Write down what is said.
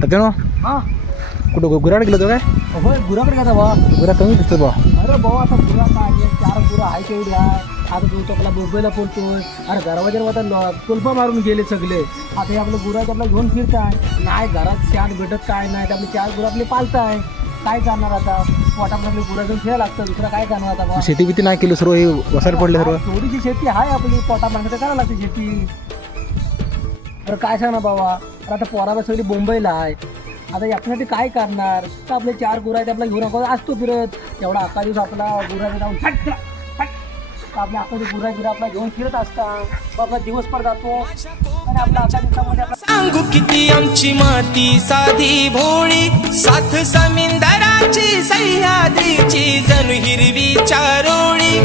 त्याच्यानं हा कुठं गुराड गेलो तो काय होय गुराकडे का बा गुरा कमी दिसतो बा. अरे भाऊ आता गुरा काय 4 गुरं आहे तेवढी आहे. आता तू तो आपला मुंबईला बोलतोय अरे घरामध्ये आता कुल्फा मारून गेले सगळे. आता हे आपलं गुराचे आपला घेऊन फिरताय नाही घरात शाट भेटत काय नाही ते आपले 4 गुरं आपले पालताय. काय करणार आता पोटामध्ये आपली गुरं घेऊन फिरायला लागतं दुसरं काय करणार आता बा. शेती बिती नाही केली सर्व हे वसायला पडले सर्व. थोडीशी शेती आहे आपली पोटा माणसं करायला लागते शेती. बरं काय सांगणार बाबा तर आता पोराला सगळी मुंबईला आहे. आता याच्यासाठी काय करणार तर आपले 4 गुरं आहेत आपला घेऊन आपण असतो फिरत एवढा अख्खा दिवस आपला गुराने जाऊन फट आपल्या अख्खा गुरा गिरा आपला घेऊन फिरत असतात आपला दिवस पण जातो आणि आपला अख्खा दिवसामध्ये आपला सांगू किती आमची माती साधी भोळी साथ समिंदराची सह्याद्रीची जणू हिरवी चारोळी